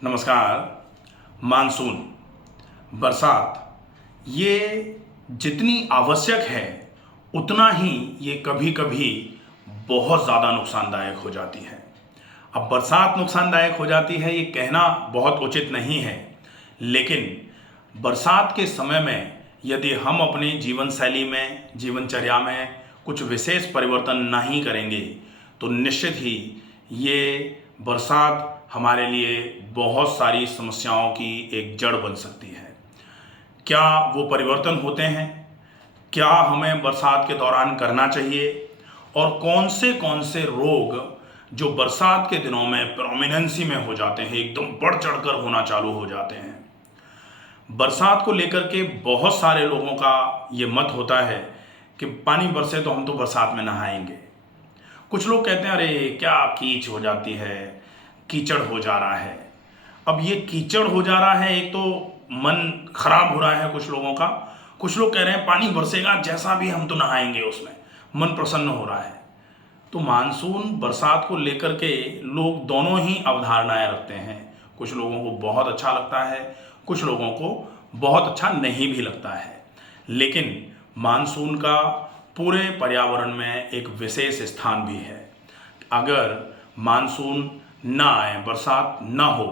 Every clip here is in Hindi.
नमस्कार। मानसून, बरसात, ये जितनी आवश्यक है उतना ही ये कभी कभी बहुत ज़्यादा नुकसानदायक हो जाती है। अब बरसात नुकसानदायक हो जाती है ये कहना बहुत उचित नहीं है, लेकिन बरसात के समय में यदि हम अपने जीवन शैली में, जीवनचर्या में कुछ विशेष परिवर्तन नहीं करेंगे तो निश्चित ही ये बरसात हमारे लिए बहुत सारी समस्याओं की एक जड़ बन सकती है। क्या वो परिवर्तन होते हैं? क्या हमें बरसात के दौरान करना चाहिए? और कौन से रोग जो बरसात के दिनों में प्रोमिनेंसी में हो जाते हैं, एकदम बढ़ चढ़कर होना चालू हो जाते हैं। बरसात को लेकर के बहुत सारे लोगों का ये मत होता है कि पानी बरसे तो हम तो बरसात में नहाएंगे। कुछ लोग कहते हैं अरे क्या कीच हो जाती है, कीचड़ हो जा रहा है। अब ये कीचड़ हो जा रहा है, एक तो मन खराब हो रहा है कुछ लोगों का। कुछ लोग कह रहे हैं पानी बरसेगा जैसा भी हम तो नहाएंगे, उसमें मन प्रसन्न हो रहा है। तो मानसून बरसात को लेकर के लोग दोनों ही अवधारणाएं रखते हैं। कुछ लोगों को बहुत अच्छा लगता है, कुछ लोगों को बहुत अच्छा नहीं भी लगता है। लेकिन मानसून का पूरे पर्यावरण में एक विशेष स्थान भी है। अगर मानसून ना आए, बरसात ना हो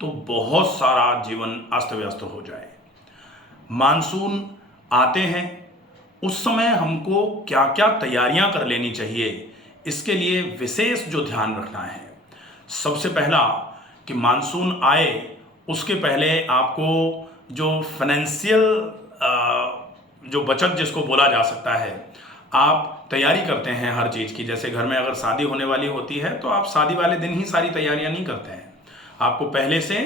तो बहुत सारा जीवन अस्त व्यस्त हो जाए। मानसून आते हैं उस समय हमको क्या क्या तैयारियां कर लेनी चाहिए, इसके लिए विशेष जो ध्यान रखना है। सबसे पहला कि मानसून आए उसके पहले आपको जो फाइनेंशियल जो बचत जिसको बोला जा सकता है, आप तैयारी करते हैं हर चीज़ की। जैसे घर में अगर शादी होने वाली होती है तो आप शादी वाले दिन ही सारी तैयारियां नहीं करते हैं। आपको पहले से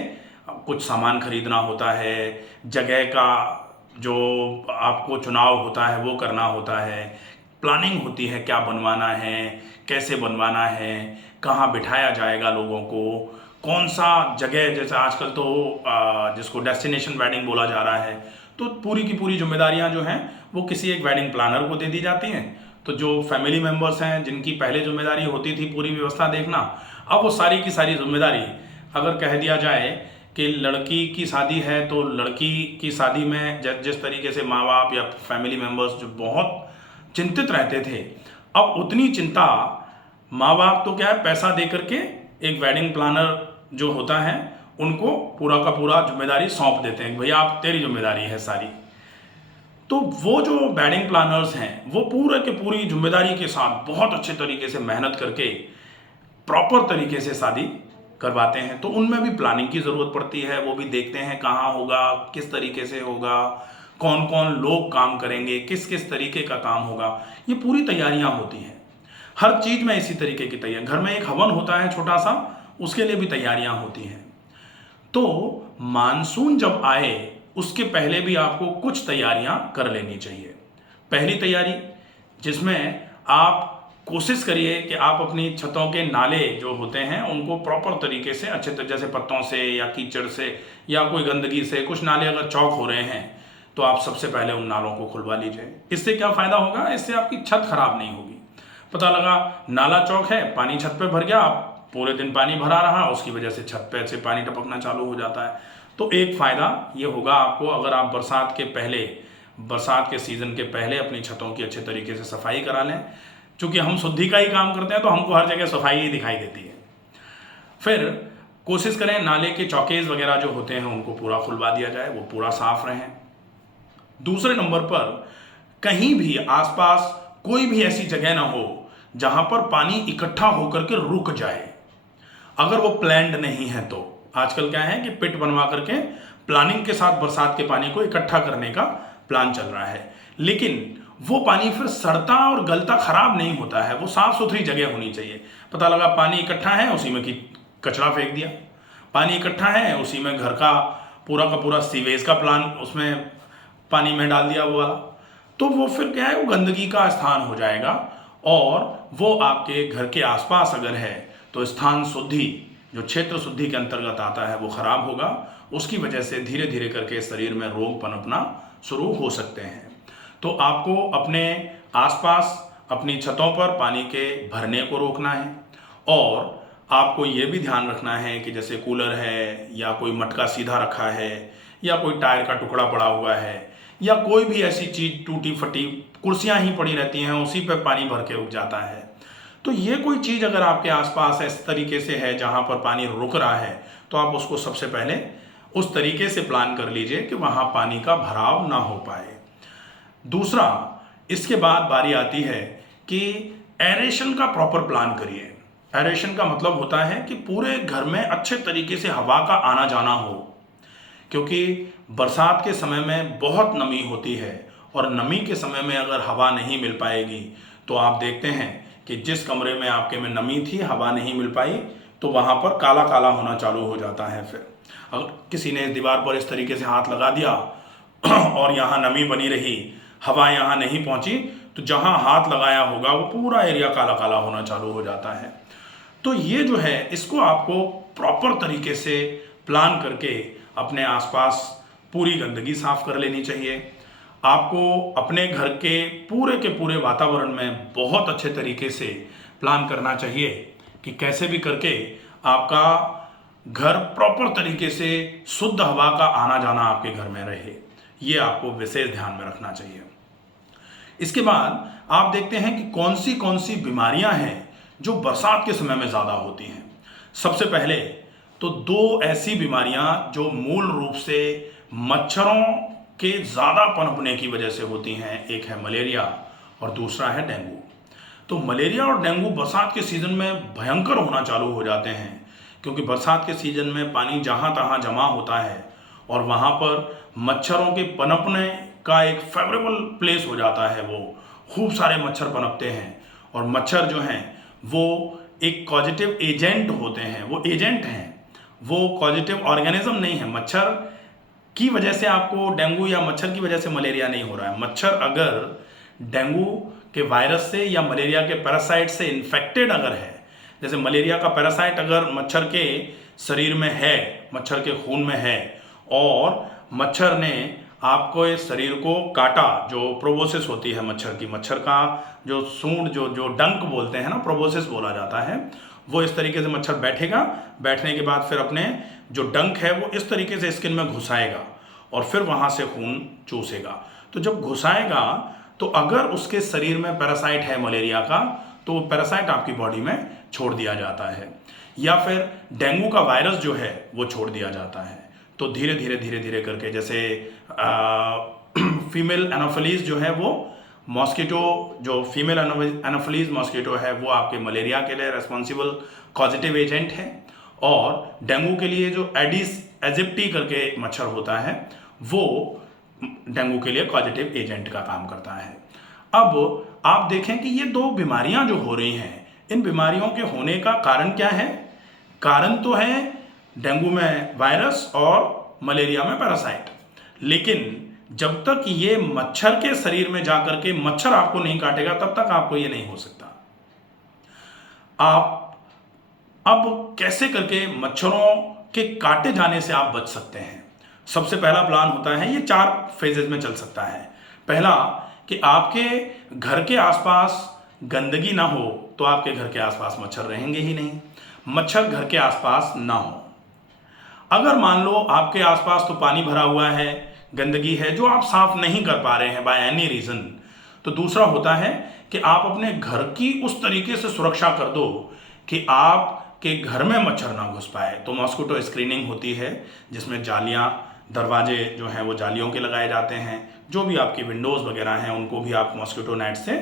कुछ सामान खरीदना होता है, जगह का जो आपको चुनाव होता है वो करना होता है, प्लानिंग होती है क्या बनवाना है, कैसे बनवाना है, कहाँ बिठाया जाएगा लोगों को, कौन सा जगह, जैसे आजकल तो जिसको डेस्टिनेशन वेडिंग बोला जा रहा है, तो पूरी की पूरी जिम्मेदारियां जो हैं वो किसी एक वेडिंग प्लानर को दे दी जाती हैं। तो जो फैमिली मेम्बर्स हैं जिनकी पहले जिम्मेदारी होती थी पूरी व्यवस्था देखना, अब वो सारी की सारी जिम्मेदारी, अगर कह दिया जाए कि लड़की की शादी है तो लड़की की शादी में जिस तरीके से माँ बाप या फैमिली मेम्बर्स जो बहुत चिंतित रहते थे, अब उतनी चिंता माँ बाप तो क्या है, पैसा दे करके एक वेडिंग प्लानर जो होता है उनको पूरा का पूरा जिम्मेदारी सौंप देते हैं, भैया आप तेरी जिम्मेदारी है सारी। तो वो जो वेडिंग प्लानर्स हैं वो पूरे के पूरी जिम्मेदारी के साथ बहुत अच्छे तरीके से मेहनत करके प्रॉपर तरीके से शादी करवाते हैं। तो उनमें भी प्लानिंग की ज़रूरत पड़ती है। वो भी देखते हैं कहाँ होगा, किस तरीके से होगा, कौन कौन लोग काम करेंगे, किस किस तरीके का काम होगा, ये पूरी तैयारियां होती हैं। हर चीज़ में इसी तरीके की तैयारी, घर में एक हवन होता है छोटा सा, उसके लिए भी तैयारियां होती हैं। तो मानसून जब आए उसके पहले भी आपको कुछ तैयारियां कर लेनी चाहिए। पहली तैयारी, जिसमें आप कोशिश करिए कि आप अपनी छतों के नाले जो होते हैं उनको प्रॉपर तरीके से अच्छे तरह, जैसे पत्तों से या कीचड़ से या कोई गंदगी से कुछ नाले अगर चौक हो रहे हैं तो आप सबसे पहले उन नालों को खुलवा लीजिए। इससे क्या फ़ायदा होगा, इससे आपकी छत खराब नहीं होगी। पता लगा नाला चौक है, पानी छत पे भर गया, पूरे दिन पानी भरा रहा, उसकी वजह से छत पे से पानी टपकना चालू हो जाता है। तो एक फ़ायदा ये होगा आपको, अगर आप बरसात के पहले, बरसात के सीज़न के पहले अपनी छतों की अच्छे तरीके से सफाई करा लें। चूँकि हम शुद्धि का ही काम करते हैं तो हमको हर जगह सफाई ही दिखाई देती है। फिर कोशिश करें नाले के चौकेज वगैरह जो होते हैं उनको पूरा खुलवा दिया जाए, वो पूरा साफ रहें। दूसरे नंबर पर कहीं भी आसपास कोई भी ऐसी जगह ना हो जहां पर पानी इकट्ठा होकर के रुक जाए। अगर वो प्लान्ड नहीं है तो आजकल क्या है कि पिट बनवा करके प्लानिंग के साथ बरसात के पानी को इकट्ठा करने का प्लान चल रहा है, लेकिन वो पानी फिर सड़ता और गलता खराब नहीं होता है। वो साफ सुथरी जगह होनी चाहिए। पता लगा पानी इकट्ठा है, उसी में कचरा फेंक दिया, पानी इकट्ठा है उसी में घर का पूरा सीवेज का प्लान उसमें पानी में डाल दिया वो वाला, तो वो फिर क्या है, वो गंदगी का स्थान हो जाएगा। और वो आपके घर के आसपास अगर है तो स्थान शुद्धि, जो क्षेत्र शुद्धि के अंतर्गत आता है, वो खराब होगा। उसकी वजह से धीरे धीरे करके शरीर में रोग पनपना शुरू हो सकते हैं। तो आपको अपने आसपास, अपनी छतों पर पानी के भरने को रोकना है और आपको ये भी ध्यान रखना है कि जैसे कूलर है या कोई मटका सीधा रखा है या कोई टायर का टुकड़ा पड़ा हुआ है या कोई भी ऐसी चीज़ टूटी फटी कुर्सियाँ ही पड़ी रहती हैं, उसी पर पानी भर के रुक जाता है। तो ये कोई चीज़ अगर आपके आसपास इस तरीके से है जहाँ पर पानी रुक रहा है, तो आप उसको सबसे पहले उस तरीके से प्लान कर लीजिए कि वहाँ पानी का भराव ना हो पाए। दूसरा, इसके बाद बारी आती है कि एरेशन का प्रॉपर प्लान करिए। एरेशन का मतलब होता है कि पूरे घर में अच्छे तरीके से हवा का आना जाना हो, क्योंकि बरसात के समय में बहुत नमी होती है और नमी के समय में अगर हवा नहीं मिल पाएगी तो आप देखते हैं कि जिस कमरे में आपके में नमी थी, हवा नहीं मिल पाई तो वहाँ पर काला काला होना चालू हो जाता है। फिर अगर किसी ने दीवार पर इस तरीके से हाथ लगा दिया और यहाँ नमी बनी रही, हवा यहाँ नहीं पहुँची, तो जहाँ हाथ लगाया होगा वो पूरा एरिया काला काला होना चालू हो जाता है। तो ये जो है, इसको आपको प्रॉपर तरीके से प्लान करके अपने आसपास पूरी गंदगी साफ कर लेनी चाहिए। आपको अपने घर के पूरे वातावरण में बहुत अच्छे तरीके से प्लान करना चाहिए कि कैसे भी करके आपका घर प्रॉपर तरीके से शुद्ध हवा का आना जाना आपके घर में रहे। ये आपको विशेष ध्यान में रखना चाहिए। इसके बाद आप देखते हैं कि कौन सी बीमारियां हैं जो बरसात के समय में ज़्यादा होती हैं। सबसे पहले तो दो ऐसी बीमारियां जो मूल रूप से मच्छरों के ज़्यादा पनपने की वजह से होती हैं, एक है मलेरिया और दूसरा है डेंगू। तो मलेरिया और डेंगू बरसात के सीज़न में भयंकर होना चालू हो जाते हैं, क्योंकि बरसात के सीज़न में पानी जहाँ तहाँ जमा होता है और वहाँ पर मच्छरों के पनपने का एक फेवरेबल प्लेस हो जाता है। वो खूब सारे मच्छर पनपते हैं और मच्छर जो हैं वो एक कॉजेटिव एजेंट होते हैं, वो एजेंट हैं, वो कॉजेटिव ऑर्गेनिज्म नहीं है। मच्छर की वजह से आपको डेंगू या मच्छर की वजह से मलेरिया नहीं हो रहा है। मच्छर अगर डेंगू के वायरस से या मलेरिया के पैरासाइट से इन्फेक्टेड अगर है, जैसे मलेरिया का पैरासाइट अगर मच्छर के शरीर में है, मच्छर के खून में है और मच्छर ने आपको इस शरीर को काटा, जो प्रोबोसिस होती है मच्छर की, मच्छर का जो सूंड जो डंक बोलते हैं ना, प्रोबोसिस बोला जाता है, वो इस तरीके से मच्छर बैठेगा, बैठने के बाद फिर अपने जो डंक है वो इस तरीके से स्किन में घुसाएगा और फिर वहाँ से खून चूसेगा। तो जब घुसाएगा तो अगर उसके शरीर में पैरासाइट है मलेरिया का, तो वो पैरासाइट आपकी बॉडी में छोड़ दिया जाता है, या फिर डेंगू का वायरस जो है वो छोड़ दिया जाता है। तो धीरे धीरे करके, जैसे फीमेल एनोफिलीज जो है वो मॉस्किटो, जो फीमेल एनोफिलीज मॉस्किटो है वो आपके मलेरिया के लिए रेस्पॉन्सिबल कॉजेटिव एजेंट है, और डेंगू के लिए जो एडिस एजिप्टी करके मच्छर होता है वो डेंगू के लिए कॉजेटिव एजेंट का काम करता है। अब आप देखें कि ये दो बीमारियां जो हो रही हैं, इन बीमारियों के होने का कारण क्या है? कारण तो है डेंगू में वायरस और मलेरिया में पैरासाइट, लेकिन जब तक ये मच्छर के शरीर में जाकर के मच्छर आपको नहीं काटेगा तब तक आपको ये नहीं हो सकता। आप अब कैसे करके मच्छरों के काटे जाने से आप बच सकते हैं? सबसे पहला प्लान होता है, ये 4 फेजेस में चल सकता है। पहला कि आपके घर के आसपास गंदगी ना हो, तो आपके घर के आसपास मच्छर रहेंगे ही नहीं। मच्छर घर के आसपास ना हो। अगर मान लो आपके आसपास तो पानी भरा हुआ है, गंदगी है जो आप साफ नहीं कर पा रहे हैं बाय एनी रीजन, तो दूसरा होता है कि आप अपने घर की उस तरीके से सुरक्षा कर दो कि आपके घर में मच्छर ना घुस पाए। तो मॉस्किटो स्क्रीनिंग होती है, जिसमें जालियां, दरवाजे जो हैं वो जालियों के लगाए जाते हैं, जो भी आपकी विंडोज़ वगैरह हैं उनको भी आप मॉस्किटो नेट से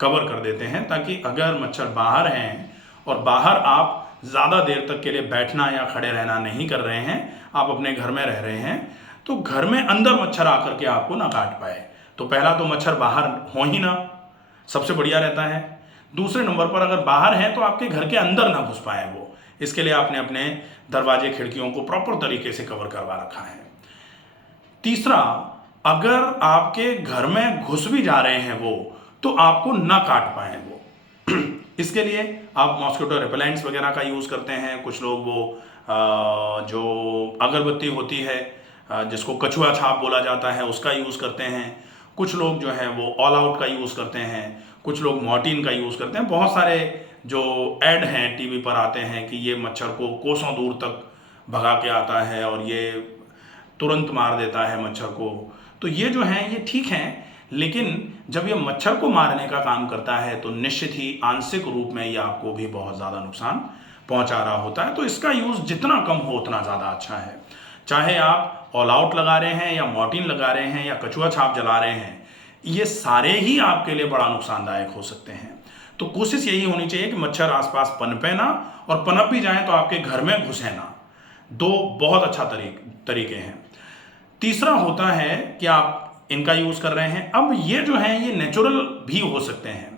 कवर कर देते हैं, ताकि अगर मच्छर बाहर हैं और बाहर आप ज़्यादा देर तक के लिए बैठना या खड़े रहना नहीं कर रहे हैं, आप अपने घर में रह रहे हैं, तो घर में अंदर मच्छर आकर के आपको ना काट पाए। तो पहला तो मच्छर बाहर हो ही ना, सबसे बढ़िया रहता है। दूसरे नंबर पर अगर बाहर हैं तो आपके घर के अंदर ना घुस पाए वो, इसके लिए आपने अपने दरवाजे खिड़कियों को प्रॉपर तरीके से कवर करवा रखा है। तीसरा, अगर आपके घर में घुस भी जा रहे हैं वो, तो आपको ना काट पाए वो। इसके लिए आप मॉस्किटो रिपेलेंट्स वगैरह का यूज़ करते हैं। कुछ लोग वो जो अगरबत्ती होती है जिसको कछुआ छाप बोला जाता है उसका यूज़ करते हैं। कुछ लोग जो है वो ऑल आउट का यूज़ करते हैं, कुछ लोग मॉर्टिन का यूज़ करते हैं। बहुत सारे जो ऐड हैं टीवी पर आते हैं कि ये मच्छर को कोसों दूर तक भगा के आता है और ये तुरंत मार देता है मच्छर को, तो ये जो हैं ये ठीक हैं, लेकिन जब ये मच्छर को मारने का काम करता है तो निश्चित ही आंशिक रूप में ये आपको भी बहुत ज़्यादा नुकसान पहुंचा रहा होता है। तो इसका यूज़ जितना कम हो उतना ज़्यादा अच्छा है। चाहे आप ऑल आउट लगा रहे हैं या मॉर्टिन लगा रहे हैं या कछुआ छाप जला रहे हैं, ये सारे ही आपके लिए बड़ा नुकसानदायक हो सकते हैं। तो कोशिश यही होनी चाहिए कि मच्छर आसपास पनपे ना, और पनप भी जाए तो आपके घर में घुसे ना। दो बहुत अच्छा तरीके हैं। तीसरा होता है कि आप इनका यूज़ कर रहे हैं, अब ये जो हैं ये नेचुरल भी हो सकते हैं।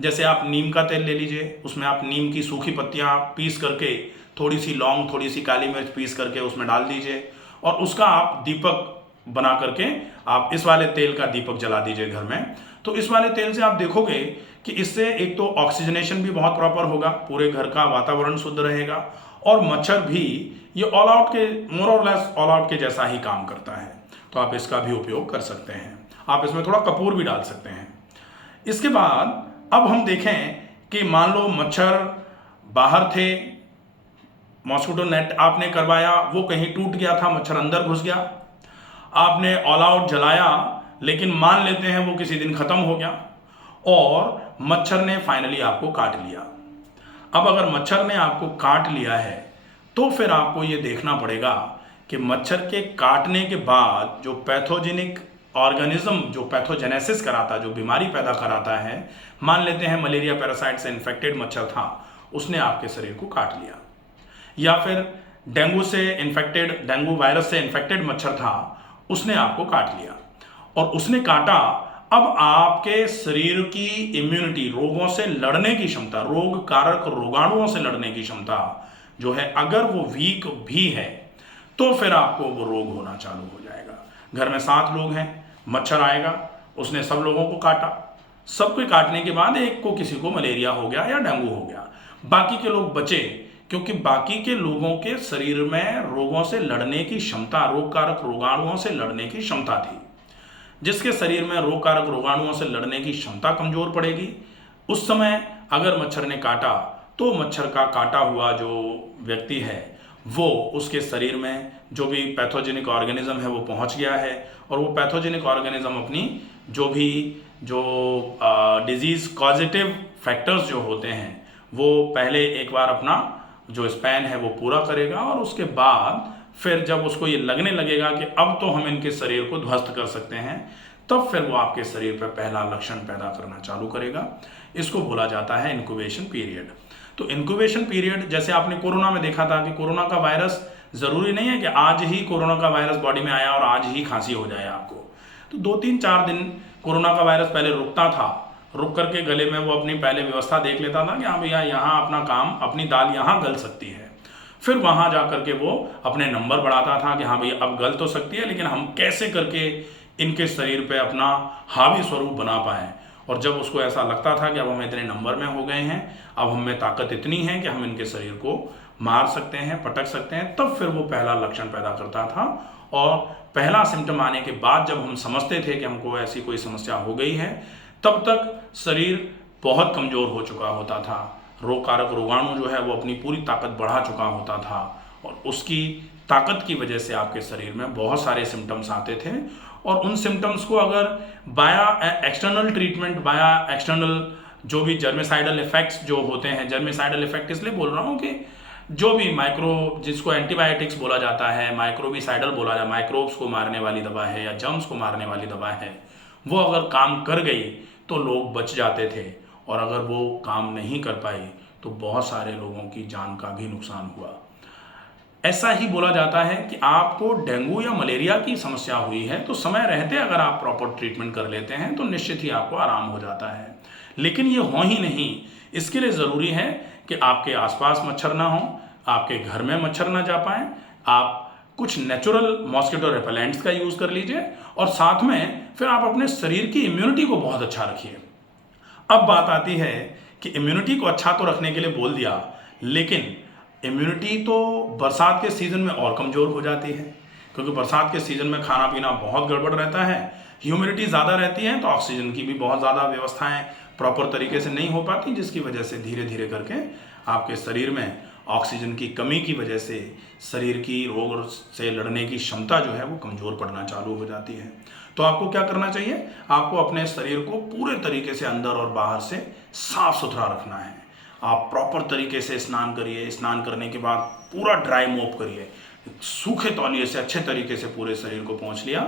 जैसे आप नीम का तेल ले लीजिए, उसमें आप नीम की सूखी पत्तियां पीस करके, थोड़ी सी लौंग, थोड़ी सी काली मिर्च पीस करके उसमें डाल दीजिए और उसका आप दीपक बना करके आप इस वाले तेल का दीपक जला दीजिए घर में। तो इस वाले तेल से आप देखोगे कि इससे एक तो ऑक्सीजनेशन भी बहुत प्रॉपर होगा, पूरे घर का वातावरण शुद्ध रहेगा, और मच्छर भी ये ऑल आउट के मोर और लेस ऑल आउट के जैसा ही काम करता है। तो आप इसका भी उपयोग कर सकते हैं। आप इसमें थोड़ा कपूर भी डाल सकते हैं। इसके बाद अब हम देखें कि मान लो मच्छर बाहर थे, मॉस्किटो नेट आपने करवाया, वो कहीं टूट गया था, मच्छर अंदर घुस गया, आपने ऑल आउट जलाया, लेकिन मान लेते हैं वो किसी दिन खत्म हो गया और मच्छर ने फाइनली आपको काट लिया। अब अगर मच्छर ने आपको काट लिया है तो फिर आपको ये देखना पड़ेगा कि मच्छर के काटने के बाद जो पैथोजेनिक ऑर्गेनिज्म, जो पैथोजेनेसिस कराता, जो बीमारी पैदा कराता है, मान लेते हैं मलेरिया पैरासाइट से इन्फेक्टेड मच्छर था, उसने आपके शरीर को काट लिया, या फिर डेंगू से इन्फेक्टेड, डेंगू वायरस से इन्फेक्टेड मच्छर था, उसने आपको काट लिया और उसने काटा। अब आपके शरीर की इम्यूनिटी, रोगों से लड़ने की क्षमता, रोग कारक रोगाणुओं से लड़ने की क्षमता जो है, अगर वो वीक भी है तो फिर आपको वो रोग होना चालू हो जाएगा। घर में 7 लोग हैं, मच्छर आएगा, उसने सब लोगों को काटा, सबके काटने के बाद एक को, किसी को मलेरिया हो गया या डेंगू हो गया, बाकी के लोग बचे, क्योंकि बाकी के लोगों के शरीर में रोगों से लड़ने की क्षमता, रोग कारक रोगाणुओं से लड़ने की क्षमता थी। जिसके शरीर में रोग कारक रोगाणुओं से लड़ने की क्षमता कमजोर पड़ेगी, उस समय अगर मच्छर ने काटा तो मच्छर का काटा हुआ जो व्यक्ति है वो, उसके शरीर में जो भी पैथोजेनिक ऑर्गेनिज्म है वो पहुंच गया है, और वो पैथोजेनिक ऑर्गेनिज्म अपनी जो डिजीज कॉजेटिव फैक्टर्स जो होते हैं वो पहले एक बार अपना जो स्पैन है वो पूरा करेगा, और उसके बाद फिर जब उसको ये लगने लगेगा कि अब तो हम इनके शरीर को ध्वस्त कर सकते हैं, तब फिर वो आपके शरीर पर पहला लक्षण पैदा करना चालू करेगा। इसको बोला जाता है इंक्यूबेशन पीरियड। तो इंक्यूबेशन पीरियड, जैसे आपने कोरोना में देखा था कि कोरोना का वायरस, ज़रूरी नहीं है कि आज ही कोरोना का वायरस बॉडी में आया और आज ही खांसी हो जाए आपको। तो 2-3-4 दिन कोरोना का वायरस पहले रुकता था, रुक करके गले में वो अपनी पहले व्यवस्था देख लेता था कि हाँ भैया यहाँ अपना काम, अपनी दाल यहाँ गल सकती है। फिर वहाँ जा करके वो अपने नंबर बढ़ाता था कि हाँ भैया अब गल तो सकती है, लेकिन हम कैसे करके इनके शरीर पे अपना हावी स्वरूप बना पाएँ। और जब उसको ऐसा लगता था कि अब हम इतने नंबर में हो गए हैं, अब हम में ताकत इतनी है कि हम इनके शरीर को मार सकते हैं, पटक सकते हैं, तब फिर वो पहला लक्षण पैदा करता था। और पहला सिम्टम आने के बाद जब हम समझते थे कि हमको ऐसी कोई समस्या हो गई है, तब तक शरीर बहुत कमज़ोर हो चुका होता था, रोग कारक रोगाणु जो है वो अपनी पूरी ताकत बढ़ा चुका होता था, और उसकी ताकत की वजह से आपके शरीर में बहुत सारे सिम्टम्स आते थे। और उन सिम्टम्स को अगर बाया एक्सटर्नल ट्रीटमेंट, बाया एक्सटर्नल जो भी जर्मिसाइडल इफेक्ट्स जो होते हैं, जर्मिसाइडल इफेक्ट इसलिए बोल रहा हूँ कि जो भी माइक्रो, जिसको एंटीबायोटिक्स बोला जाता है, माइक्रोबिसाइडल बोला जाता है, माइक्रोब्स को मारने वाली दवा है या जर्म्स को मारने वाली दवा है, वो अगर काम कर गई तो लोग बच जाते थे, और अगर वो काम नहीं कर पाई तो बहुत सारे लोगों की जान का भी नुकसान हुआ। ऐसा ही बोला जाता है कि आपको डेंगू या मलेरिया की समस्या हुई है तो समय रहते अगर आप प्रॉपर ट्रीटमेंट कर लेते हैं तो निश्चित ही आपको आराम हो जाता है। लेकिन ये हो ही नहीं, इसके लिए ज़रूरी है कि आपके आसपास मच्छर ना हो, आपके घर में मच्छर ना जा पाए, आप कुछ नेचुरल मॉस्किटो रेपेलेंट्स का यूज़ कर लीजिए, और साथ में फिर आप अपने शरीर की इम्यूनिटी को बहुत अच्छा रखिए। अब बात आती है कि इम्यूनिटी को अच्छा तो रखने के लिए बोल दिया, लेकिन इम्यूनिटी तो बरसात के सीज़न में और कमज़ोर हो जाती है, क्योंकि बरसात के सीज़न में खाना पीना बहुत गड़बड़ रहता है, ह्यूमिडिटी ज़्यादा रहती है, तो ऑक्सीजन की भी बहुत ज़्यादा व्यवस्थाएं प्रॉपर तरीके से नहीं हो पाती, जिसकी वजह से धीरे धीरे करके आपके शरीर में ऑक्सीजन की कमी की वजह से शरीर की रोग से लड़ने की क्षमता जो है वो कमज़ोर पड़ना चालू हो जाती है। तो आपको क्या करना चाहिए, आपको अपने शरीर को पूरे तरीके से अंदर और बाहर से साफ सुथरा रखना है। आप प्रॉपर तरीके से स्नान करिए, स्नान करने के बाद पूरा ड्राई मोप करिए, सूखे तौलिए से अच्छे तरीके से पूरे शरीर को पोंछ लिया।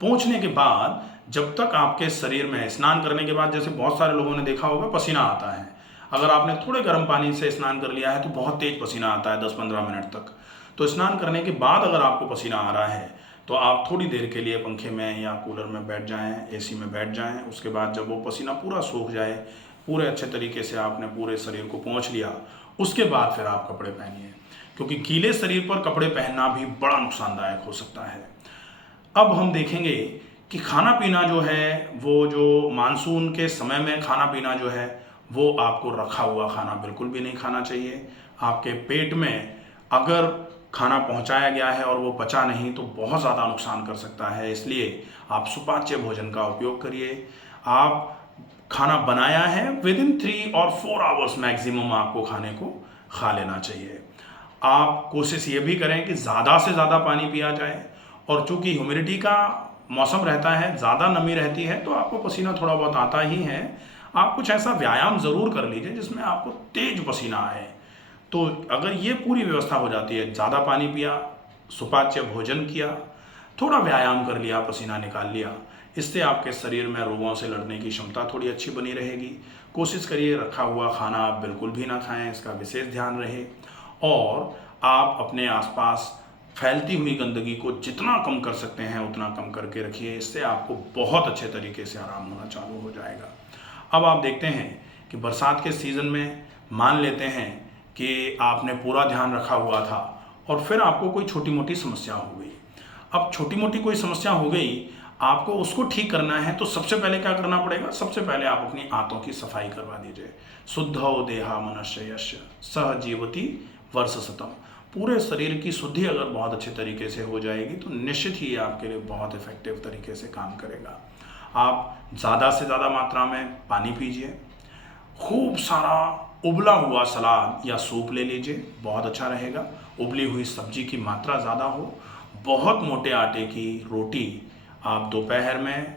पोंछने के बाद जब तक आपके शरीर में, स्नान करने के बाद जैसे बहुत सारे लोगों ने देखा होगा पसीना आता है, अगर आपने थोड़े गर्म पानी से स्नान कर लिया है तो बहुत तेज पसीना आता है 10-15 मिनट तक। तो स्नान करने के बाद अगर आपको पसीना आ रहा है तो आप थोड़ी देर के लिए पंखे में या कूलर में बैठ जाएं, एसी में बैठ जाएं। उसके बाद जब वो पसीना पूरा सूख जाए, पूरे अच्छे तरीके से आपने पूरे शरीर को पोंछ लिया, उसके बाद फिर आप कपड़े पहनिए, क्योंकि गीले शरीर पर कपड़े पहनना भी बड़ा नुकसानदायक हो सकता है। अब हम देखेंगे कि खाना पीना जो है, वो जो मानसून के समय में खाना पीना जो है वो आपको रखा हुआ खाना बिल्कुल भी नहीं खाना चाहिए। आपके पेट में अगर खाना पहुंचाया गया है और वो पचा नहीं तो बहुत ज़्यादा नुकसान कर सकता है, इसलिए आप सुपाच्य भोजन का उपयोग करिए। आप खाना बनाया है विद इन 3 और 4 आवर्स मैक्सिमम आपको खाने को खा लेना चाहिए। आप कोशिश ये भी करें कि ज़्यादा से ज़्यादा पानी पिया जाए, और चूँकि ह्यूमिडिटी का मौसम रहता है, ज़्यादा नमी रहती है, तो आपको पसीना थोड़ा बहुत आता ही है। आप कुछ ऐसा व्यायाम ज़रूर कर लीजिए जिसमें आपको तेज पसीना आए। तो अगर ये पूरी व्यवस्था हो जाती है, ज़्यादा पानी पिया, सुपाच्य भोजन किया, थोड़ा व्यायाम कर लिया, पसीना निकाल लिया, इससे आपके शरीर में रोगों से लड़ने की क्षमता थोड़ी अच्छी बनी रहेगी। कोशिश करिए रखा हुआ खाना आप बिल्कुल भी ना खाएं, इसका विशेष ध्यान रहे। और आप अपने आसपास फैलती हुई गंदगी को जितना कम कर सकते हैं उतना कम करके रखिए, इससे आपको बहुत अच्छे तरीके से आराम होना चालू हो जाएगा। अब आप देखते हैं कि बरसात के सीज़न में मान लेते हैं कि आपने पूरा ध्यान रखा हुआ था और फिर आपको कोई छोटी मोटी समस्या हो गई। अब छोटी मोटी कोई समस्या हो गई, आपको उसको ठीक करना है, तो सबसे पहले क्या करना पड़ेगा, सबसे पहले आप अपनी आंतों की सफाई करवा दीजिए। शुद्धो देहा मनुष्य यस्य सह जीवति वर्ष शतम। पूरे शरीर की शुद्धि अगर बहुत अच्छे तरीके से हो जाएगी तो निश्चित ही आपके लिए बहुत इफेक्टिव तरीके से काम करेगा। आप ज़्यादा से ज़्यादा मात्रा में पानी पीजिए, खूब सारा उबला हुआ सलाद या सूप ले लीजिए, बहुत अच्छा रहेगा। उबली हुई सब्जी की मात्रा ज़्यादा हो। बहुत मोटे आटे की रोटी आप दोपहर में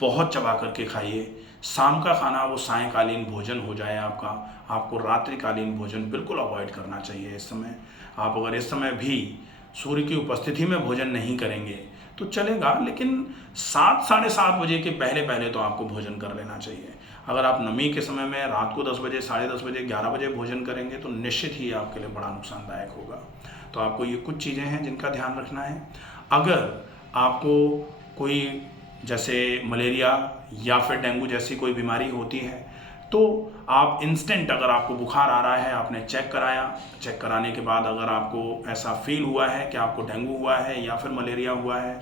बहुत चबा करके खाइए। शाम का खाना वो सायंकालीन भोजन हो जाए आपका। आपको रात्रिकालीन भोजन बिल्कुल अवॉइड करना चाहिए इस समय। आप अगर इस समय भी सूर्य की उपस्थिति में भोजन नहीं करेंगे तो चलेगा, लेकिन 7 साढ़े 7 बजे के पहले पहले तो आपको भोजन कर लेना चाहिए। अगर आप नमी के समय में रात को 10 बजे, साढ़े 10 बजे, 11 बजे भोजन करेंगे तो निश्चित ही आपके लिए बड़ा नुकसानदायक होगा। तो आपको ये कुछ चीज़ें हैं जिनका ध्यान रखना है। अगर आपको कोई जैसे मलेरिया या फिर डेंगू जैसी कोई बीमारी होती है तो आप इंस्टेंट, अगर आपको बुखार आ रहा है, आपने चेक कराया, चेक कराने के बाद अगर आपको ऐसा फील हुआ है कि आपको डेंगू हुआ है या फिर मलेरिया हुआ है,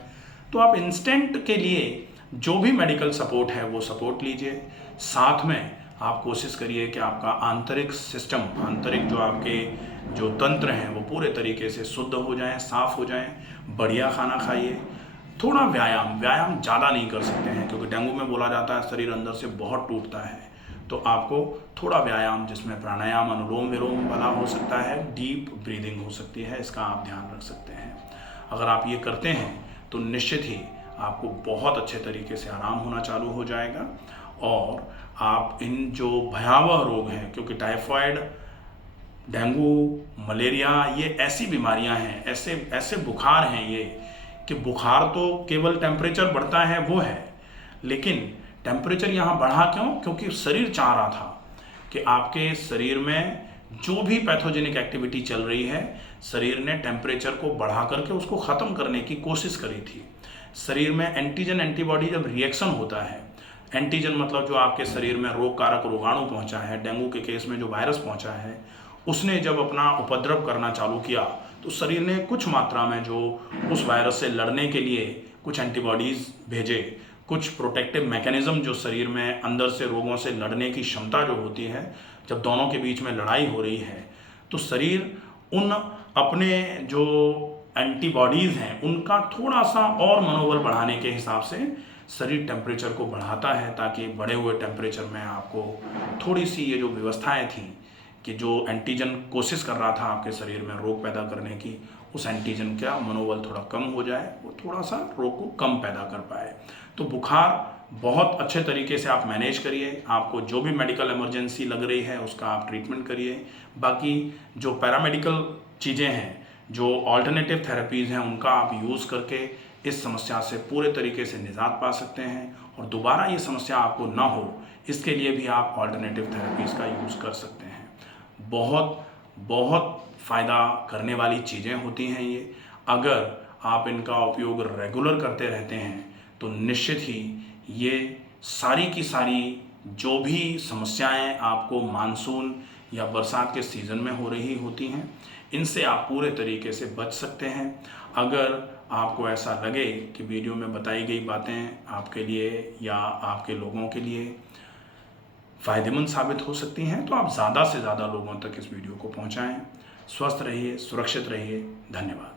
तो आप इंस्टेंट के लिए जो भी मेडिकल सपोर्ट है वो सपोर्ट लीजिए। साथ में आप कोशिश करिए कि आपका आंतरिक सिस्टम, आंतरिक जो आपके जो तंत्र हैं वो पूरे तरीके से शुद्ध हो जाएं, साफ हो जाएं। बढ़िया खाना खाइए। थोड़ा व्यायाम ज़्यादा नहीं कर सकते हैं क्योंकि डेंगू में बोला जाता है शरीर अंदर से बहुत टूटता है, तो आपको थोड़ा व्यायाम जिसमें प्राणायाम, अनुलोम विलोम वाला हो सकता है, डीप ब्रीदिंग हो सकती है, इसका आप ध्यान रख सकते हैं। अगर आप ये करते हैं तो निश्चित ही आपको बहुत अच्छे तरीके से आराम होना चालू हो जाएगा और आप इन जो भयावह रोग हैं, क्योंकि टाइफाइड, डेंगू, मलेरिया ये ऐसी बीमारियां हैं, ऐसे बुखार हैं ये कि बुखार तो केवल टेम्परेचर बढ़ता है वो है, लेकिन टेम्परेचर यहाँ बढ़ा क्यों? क्योंकि शरीर चाह रहा था कि आपके शरीर में जो भी पैथोजेनिक एक्टिविटी चल रही है, शरीर ने टेम्परेचर को बढ़ा करके उसको ख़त्म करने की कोशिश करी थी। शरीर में एंटीजन एंटीबॉडी जब रिएक्शन होता है, एंटीजन मतलब जो आपके शरीर में रोग कारक रोगाणु पहुंचा है, डेंगू के केस में जो वायरस पहुंचा है, उसने जब अपना उपद्रव करना चालू किया तो शरीर ने कुछ मात्रा में जो उस वायरस से लड़ने के लिए कुछ एंटीबॉडीज़ भेजे, कुछ प्रोटेक्टिव मैकेनिज्म जो शरीर में अंदर से रोगों से लड़ने की क्षमता जो होती है, जब दोनों के बीच में लड़ाई हो रही है तो शरीर उन अपने जो एंटीबॉडीज़ हैं उनका थोड़ा सा और मनोबल बढ़ाने के हिसाब से शरीर टेम्परेचर को बढ़ाता है, ताकि बढ़े हुए टेम्परेचर में आपको थोड़ी सी ये जो व्यवस्थाएं थी कि जो एंटीजन कोशिश कर रहा था आपके शरीर में रोग पैदा करने की, उस एंटीजन का मनोबल थोड़ा कम हो जाए, वो थोड़ा सा रोग को कम पैदा कर पाए। तो बुखार बहुत अच्छे तरीके से आप मैनेज करिए। आपको जो भी मेडिकल इमरजेंसी लग रही है उसका आप ट्रीटमेंट करिए। बाकी जो पैरामेडिकल चीज़ें हैं, जो ऑल्टरनेटिव थेरेपीज़ हैं, उनका आप यूज़ करके इस समस्या से पूरे तरीके से निजात पा सकते हैं, और दोबारा ये समस्या आपको ना हो इसके लिए भी आप ऑल्टरनेटिव थेरेपीज़ का यूज़ कर सकते हैं। बहुत बहुत फ़ायदा करने वाली चीज़ें होती हैं ये। अगर आप इनका उपयोग रेगुलर करते रहते हैं तो निश्चित ही ये सारी की सारी जो भी समस्याएं आपको मानसून या बरसात के सीज़न में हो रही होती हैं, इनसे आप पूरे तरीके से बच सकते हैं। अगर आपको ऐसा लगे कि वीडियो में बताई गई बातें आपके लिए या आपके लोगों के लिए फ़ायदेमंद साबित हो सकती हैं, तो आप ज़्यादा से ज़्यादा लोगों तक इस वीडियो को पहुंचाएं। स्वस्थ रहिए, सुरक्षित रहिए। धन्यवाद।